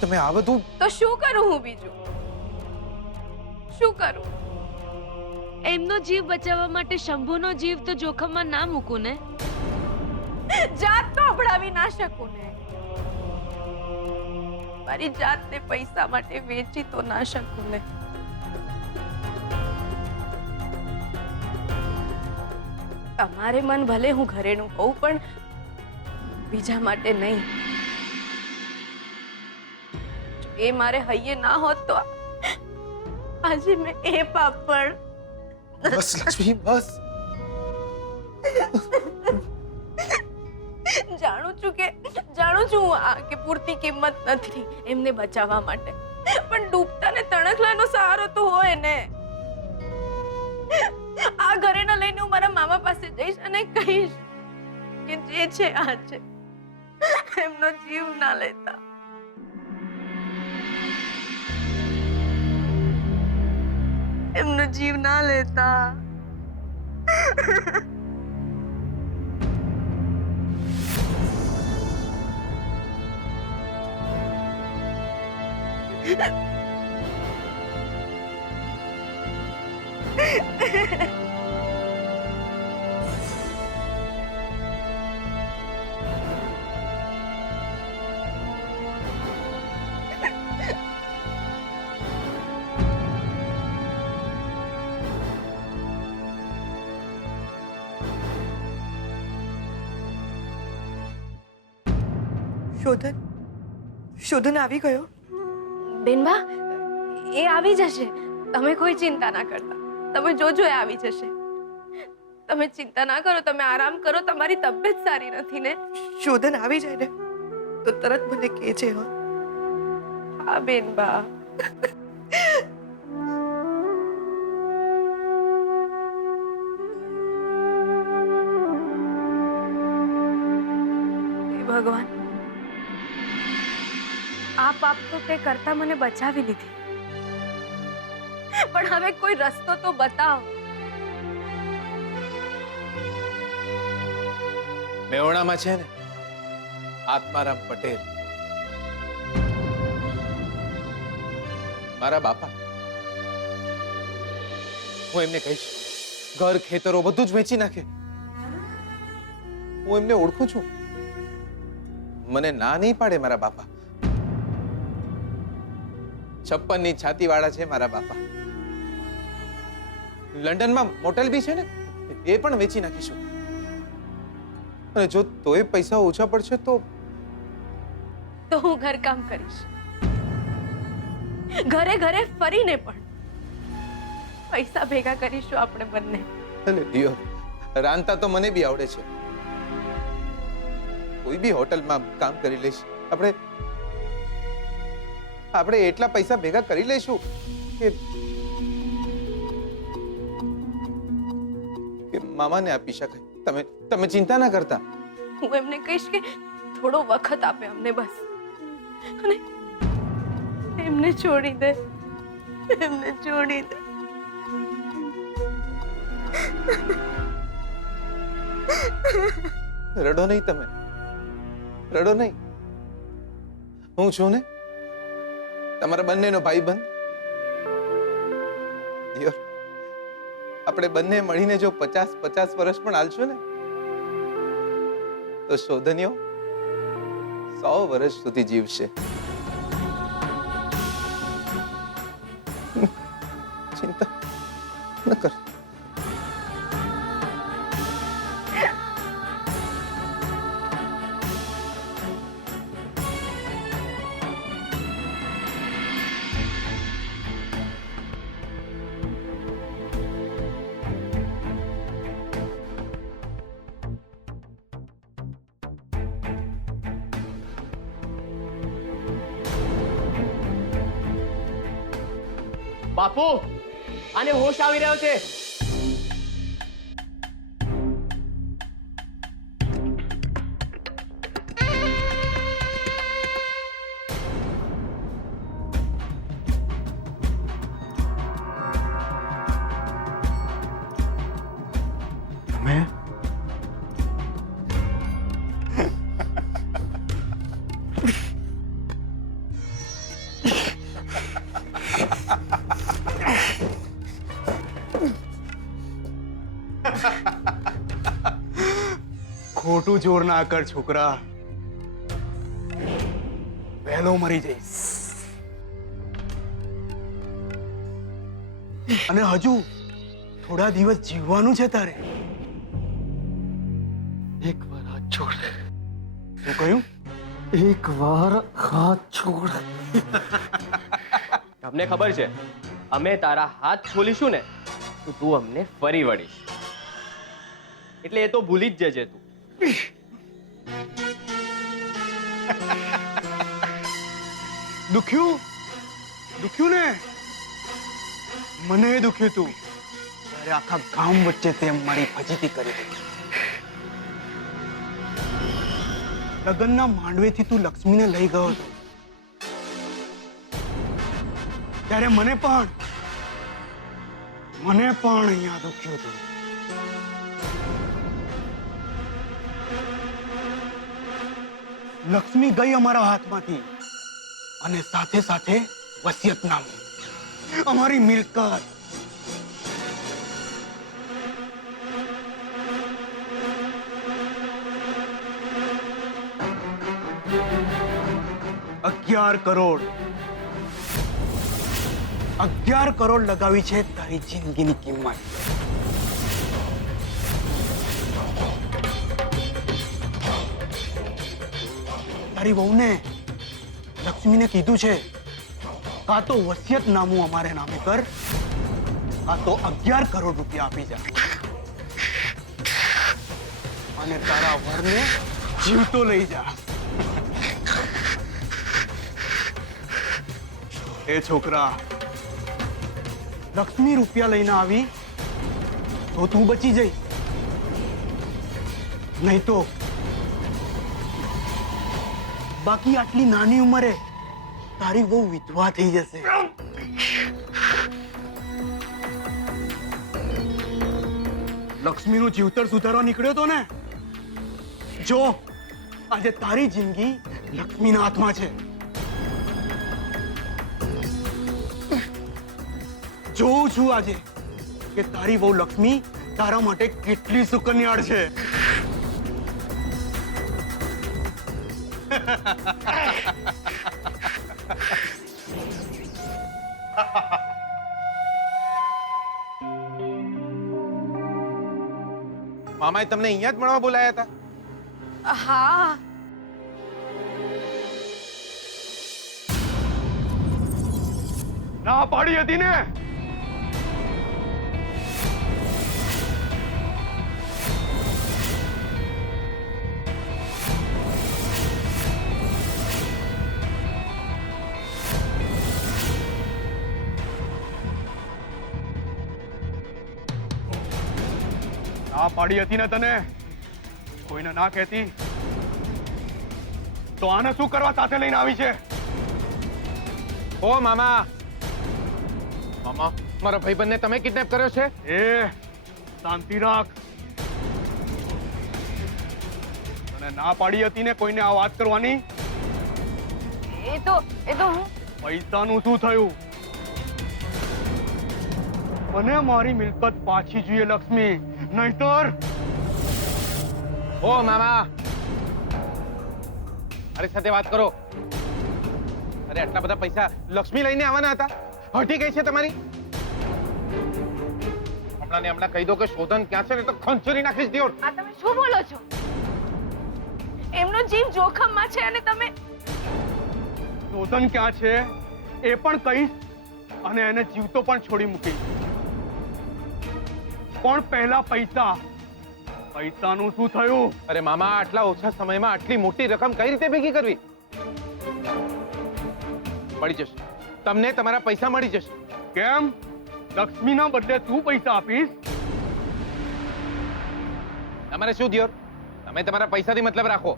તમે આ બધું તો શું કરું હું બીજું? શું કરું? એમનો જીવ બચાવવા માટે શંભુનો જીવ તો જોખમમાં ના મૂકું ને. જાત તો અભડાવી ના શકું ને. મારી જાતને પૈસા માટે વેચી તો ના શકું ને. તમારે મન ભલે હું ઘરેનું કહું, પણ બીજા માટે નહીં. જો એ મારે હૈયે ના હોત તો આજે મેં એ પાપડ. બસ લક્ષ્મી બસ. જાણું છું હું આ કે પૂરતી કિંમત નથી એમને બચાવવા માટે, પણ ડૂબતા ને તણખલાનો સહારો તો હોય ને. આ ઘરે ન લઈને હું મારા મામા પાસે જઈશ અને કહીશ કે જે છે આ છે, એમનો જીવ ના લેતા. એમનો જીવ ના લેતા. શોધન આવી ગયો? બેનબા, એ આવી જશે. તમે કોઈ ચિંતા ના કરતા. તમે જોજો એ આવી જશે. તમે ચિંતા ના કરો, તમે આરામ કરો. તમારી તબિયત સારી નથી ને? શોધન આવી જાય ને તો તરત મને કહેજે. હા બેનબા. હે ભગવાન, આ પાપ તો તે કરતા મને બચાવી લીધી, પણ હવે કોઈ રસ્તો તો બતાવ. મેહોણામાં છે ને આત્મારામ પટેલ, મારા બાપા. હું એમને કહીશ ઘર ખેતરો બધું જ વેચી નાખે. હું એમને ઓળખું છું. મને ના નહીં પાડે મારા બાપા. 56 ની છાતી વાળા છે મારા બાપા. લંડનમાં મોટેલ બી છે ને, એ પણ વેચી નાખીશું. અને જો તોય પૈસા ઓછા પડશે તો હું ઘરકામ કરીશ. ઘરે ઘરે ફરીને પણ પૈસા ભેગા કરીશું આપણે બંને. અલે ડિયો, રાંધતા તો મને બી આવડે છે. કોઈ બી હોટલમાં કામ કરી લઈશ. આપણે એટલા પૈસા ભેગા કરી લઈશું કે મામાને આપી શકાય. તમે ચિંતા ના કરતા. હું એમને કહીશ કે થોડો વખત આપે અમને બસ, અને એમને છોડી દે. એમને છોડી દે. રડો નહીં તમે, રડો નહીં. હું છું ને તમારા બંનેનો ભાઈબંધ. દિયોર, આપણે બંને મળીને જો 50 વર્ષ પણ હાલશું ને તો શોધનીઓ 100 વર્ષ સુધી જીવશે. ચિંતા ન કર. બાપુ, આને હોશ આવી રહ્યો છે. તમે ખોટું જોર ના કર છોકરા, વહેલો મરી જઈશ. અને હજુ થોડા દિવસ જીવવાનું છે તારે. એકવાર હાથ છોડ, શું કહ્યું? એકવાર હાથ છોડ. અમને ખબર છે અમે તારા હાથ છોલીશું ને તો તું અમને ફરી વળીશ, એટલે એ તો ભૂલી જ જજે તું. દુખ્યું ને? મને દુખ્યું તું ત્યારે આખા ગામ વચ્ચે તે મારી ફજીતી કરી દીધી. લગ્નના માંડવેથી તું લક્ષ્મીને લઈ ગયો હતો ત્યારે મને પણ અહીંયા દુખ્યું હતું. લક્ષ્મી ગઈ અમારા હાથમાંથી અને સાથે સાથે વસિયતનામું, અમારી મિલકત. $11 કરોડ લગાવી છે તારી જિંદગીની કિંમત. તારી વહુને લક્ષ્મીને કીધું છે કાં તો વસિયતનામું અમારે નામે કર, કાં તો 11 કરોડ રૂપિયા આપી જા અને તારા વરને જીવતો લઈ જા. એ છોકરા, લક્ષ્મી રૂપિયા લઈને આવી તો તું બચી જઈ, નહીં તો બાકી આટલી નાની ઉંમરે તારી બહુ વિધવા થઈ જશે. લક્ષ્મીનું જીવતર સુધારવા નીકળ્યો તો ને, જો આજે તારી જિંદગી લક્ષ્મીના હાથમાં છે. જોઉં છું આજે કે તારી બહુ લક્ષ્મી તારા માટે કેટલી સુકન્યાળ છે. મામાએ તમને અહીંયા જ મળવા બોલાયા હતા? હા, ના પાડી હતી ને? ના પાડી હતી ને તને? કોઈને ના કહેતી તો આને શું કરવા સાથે લઈને આવી છે? ઓ મામા, મામા મારા ભાઈબંધને તમે કિડનેપ કર્યો છે? એ શાંતિ રાખ. તને ના પાડી હતી ને કોઈને આ વાત કરવાની? એ તો હું પૈસાનું શું થયું? મને મારી મિલકત પાછી જોઈએ લક્ષ્મી, નહીતર ઓ મામા, મારી સાથે વાત કરો. અરે આટલા બધા પૈસા લક્ષ્મી લઈને આવવાના હતા, હટી ગઈ છે તમારી? હમણાં ને હમણાં કહી દો કે શોધન ક્યાં છે ને તો ખંચરી નાખીશ દિયોર. આ તમે શું બોલો છો? એમનો જીવ જોખમમાં છે અને તમે શોધન ક્યાં છે એ પણ કહીશ અને એને જીવતો પણ છોડી મૂકીશ. પણ પહેલા પૈસાનું શું થયું? અરે મામા, આટલા ઓછા સમયમાં આટલી મોટી રકમ કઈ રીતે ભેગી કરવી? મળી જશે તમને, તમારા પૈસા મળી જશે. કેમ? લક્ષ્મીના બદલે તું પૈસા આપીશ? તમારે શું દિયોર, તમે તમારા પૈસાથી મતલબ રાખો.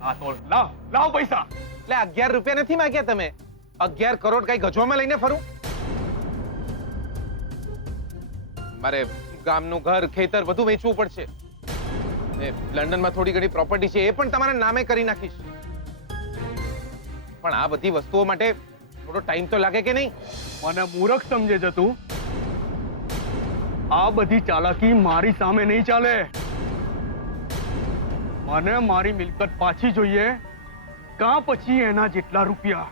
હા તો લાવ પૈસા. એટલે 11 રૂપિયા નથી માંગ્યા તમે? 11 કરોડ કઈ ગજવામાં લઈને ફરું? મારે ગામનું ઘર, ખેતર બધું વેચવું પડશે. લંડનમાં થોડી ઘણી પ્રોપર્ટી છે, એ પણ તમારા નામે કરી નાખીશ. પણ આ બધી વસ્તુઓ માટે થોડો ટાઈમ તો લાગે કે નહીં? મને મૂર્ખ સમજે છે તું? આ બધી ચાલાકી મારી સામે નહીં ચાલે. મને મારી મિલકત પાછી જોઈએ, કાં પછી એના જેટલા રૂપિયા.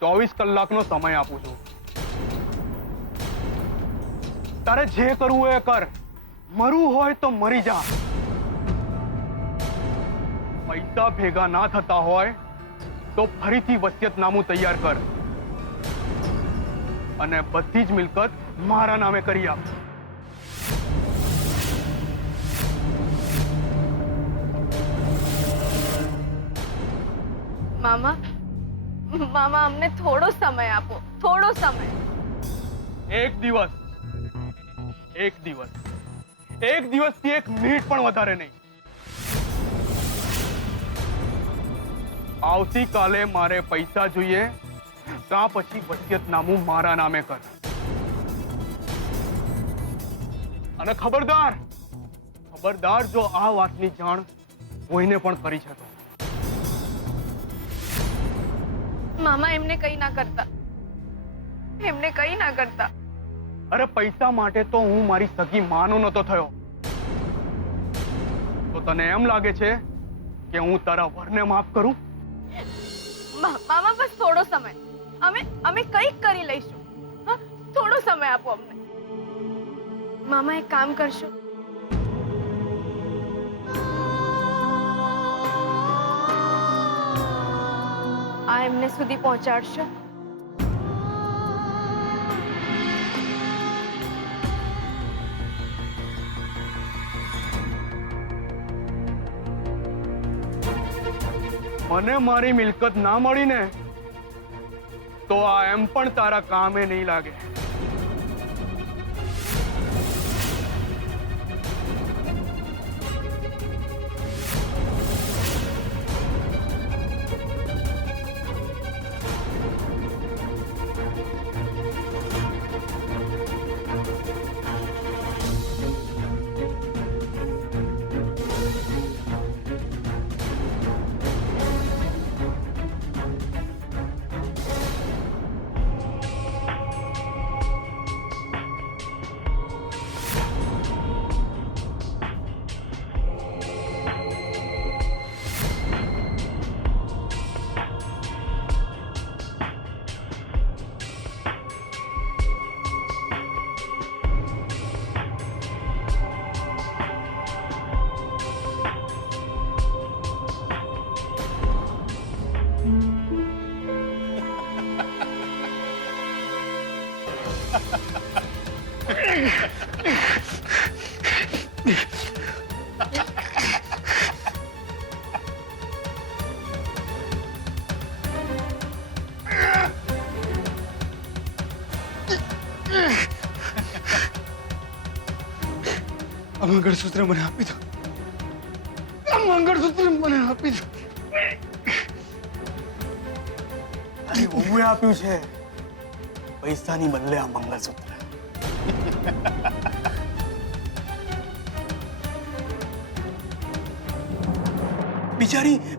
24 કલાકનો સમય આપું છું. તારે જે કરવું હોય એ કર. મરવું હોય તો મરી જા. પૈસા ભેગા ના થતા હોય તો ફરીથી વસિયતનામું તૈયાર કર અને બધી જ મિલકત મારા નામે કરી આપ. મામા મામા અમને થોડો સમય આપો, થોડો સમય. એક દિવસથી 1 મિનિટ પણ વધારે નહીં. આવતીકાલે મારે પૈસા જોઈએ, કાં પછી વસિયતનામું મારા નામે કર. અને ખબરદાર જો આ વાતની જાણ કોઈને પણ કરી છે તો. મામા એમને કઈ ના કરતા, એમને કઈ ના કરતા. અરે પૈસા માટે તો હું મારી સગી માનો નતો થયો. તો તને એમ લાગે છે કે હું તારા વરને માફ કરું? મામા બસ થોડો સમય, અમે કંઈક કરી લઈશું. હા, થોડો સમય આપો અમને. મામા એક કામ કરશો, આ એમને સુધી પહોંચાડશો. મને મારી મિલકત ના મળી ને તો આ એમ પણ તારા કામે નહીં લાગે. આ મંગળસૂત્ર મને આપી દો. આ મંગળસૂત્ર મને આપી દો. તારી વહુએ આપ્યું છે પૈસાની બદલે આ મંગળસૂત્ર.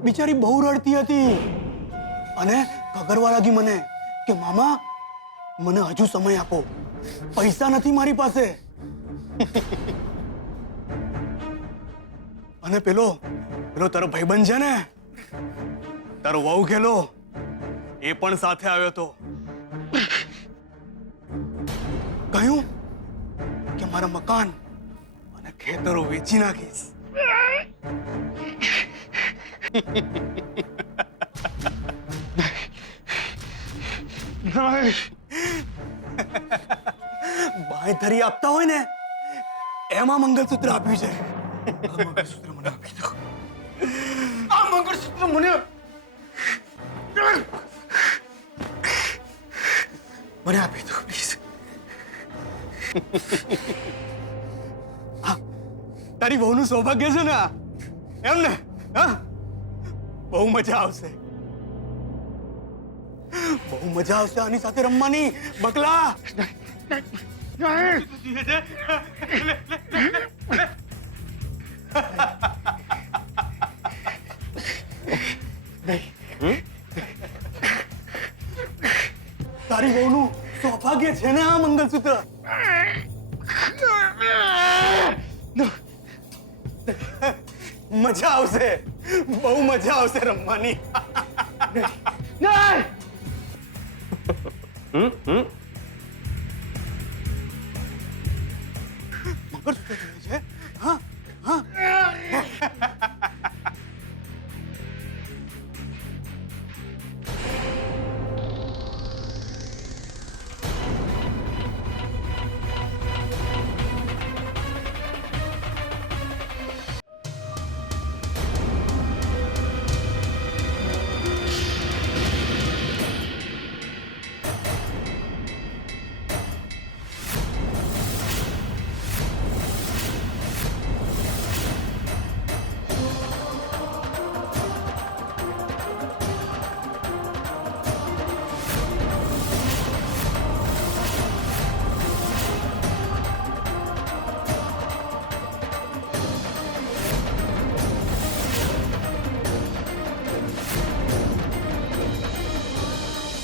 બિચારી બહુ રડતી હતી અને કગરવા લાગી મને કે મામા મને હજુ સમય આપો, પૈસા નથી મારી પાસે. અને પેલો તારો ભાઈબંધ છે ને, તારો વહુ ખેલો, એ પણ સાથે આવ્યો તો. કહ્યું કે મારા મકાન અને ખેતરો વેચી નાખીશ. બાંયધરી આપતા હોય ને એમાં મંગળસૂત્ર આપ્યું છે. આ મંગળસૂત્ર મને આપી દો. આ મંગળસૂત્ર મને આપી દો પ્લીઝ. તારી બહુનું સૌભાગ્ય છે ને એમ ને? હા, બહુ મજા આવશે, બહુ મજા આવશે આની સાથે રમવાની. બકલા તારી બહુનું સૌભાગ્ય છે ને આ મંગળસૂત્ર? મજા આવશે, બહુ મજા આવશે રમવાની. નહીં! મંગળસૂત્ર જોઈએ છે? હા હા.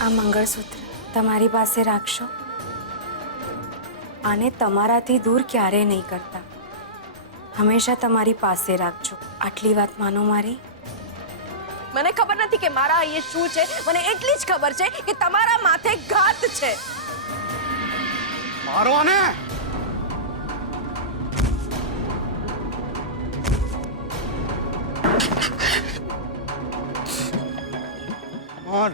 આ મંગળસૂત્ર તમારી પાસે રાખશો. આને તમારાથી દૂર ક્યારેય નહીં કરતા. હંમેશા તમારી પાસે રાખજો. આટલી વાત માનો મારી. મને ખબર નથી કે મારા અહીંયા શું છે, મને એટલી જ ખબર છે કે તમારા માથે ઘાત છે. મારો આને. માર.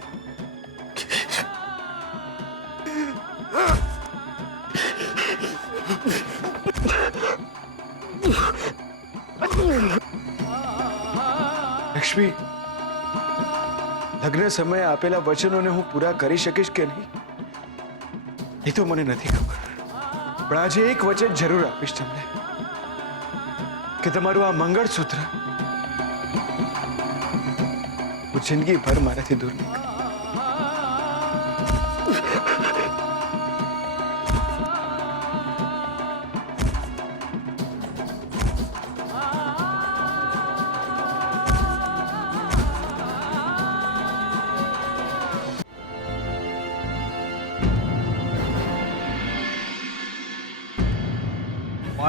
લક્ષ્મી, લગ્ન સમયે આપેલા વચનોને હું પૂરા કરી શકીશ કે નહીં એ તો મને નથી ખબર, પણ આજે એક વચન જરૂર આપીશ તમને કે તમારું આ મંગળસૂત્ર હું જિંદગીભર મારાથી દૂર નહીં કરું.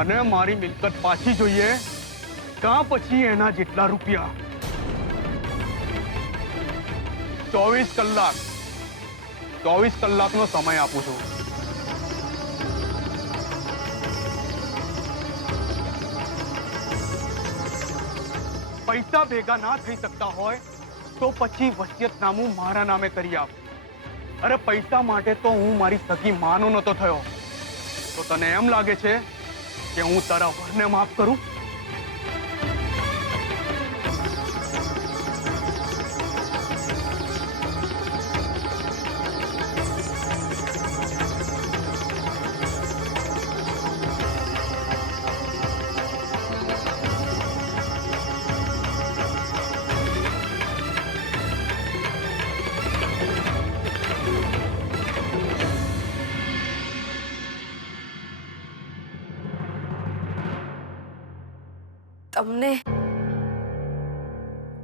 મને મારી મિલકત પાછી જોઈએ, કાં પછી એના જેટલા રૂપિયા. 24 કલાકનો સમય આપું છું. પૈસા ભેગા ના થઈ શકતા હોય તો પછી વસિયતનામું મારા નામે કરી આપ. અરે પૈસા માટે તો હું મારી સગી માનો નતો થયો, તો તને એમ લાગે છે કે હું તારા વરને માફ કરું?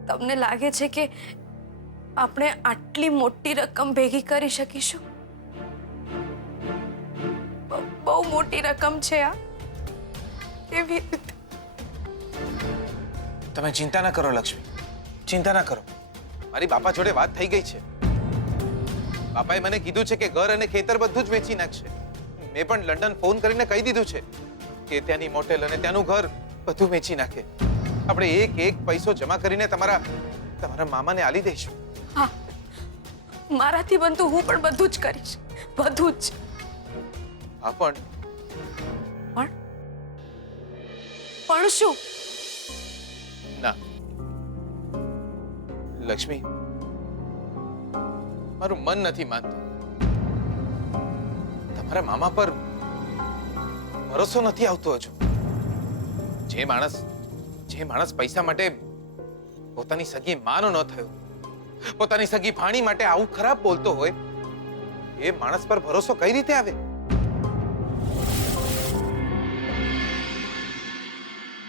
તમને લાગે છે કે આપણે આટલી મોટી રકમ ભેગી કરી શકીશું? બહુ મોટી રકમ છે આ. એવી રીતે તમે ચિંતા ના કરો લક્ષ્મી, ચિંતા ના કરો. મારી બાપા જોડે વાત થઈ ગઈ છે. બાપાએ મને કીધું છે કે ઘર અને ખેતર બધું જ વેચી નાખશે. મેં પણ લંડન ફોન કરીને કહી દીધું છે કે ત્યાંની મોટેલ અને ત્યાંનું ઘર બધું વેચી નાખે. આપણે એક પૈસો જમા કરીને તમારા મામાને આલી દઈશું. હા, મારાથી બનતું હું પણ બધું જ કરીશ, બધું જ. હા પણ શું? ના લક્ષ્મી, મારું મન નથી માનતું. તમારા મામા પર ભરોસો નથી આવતો હજુ. જે માણસ પૈસા માટે પોતાની સગી માનો ન થયો, પોતાની સગી ભાણી માટે આવું ખરાબ બોલતો હોય, એ માણસ પર ભરોસો કઈ રીતે આવે?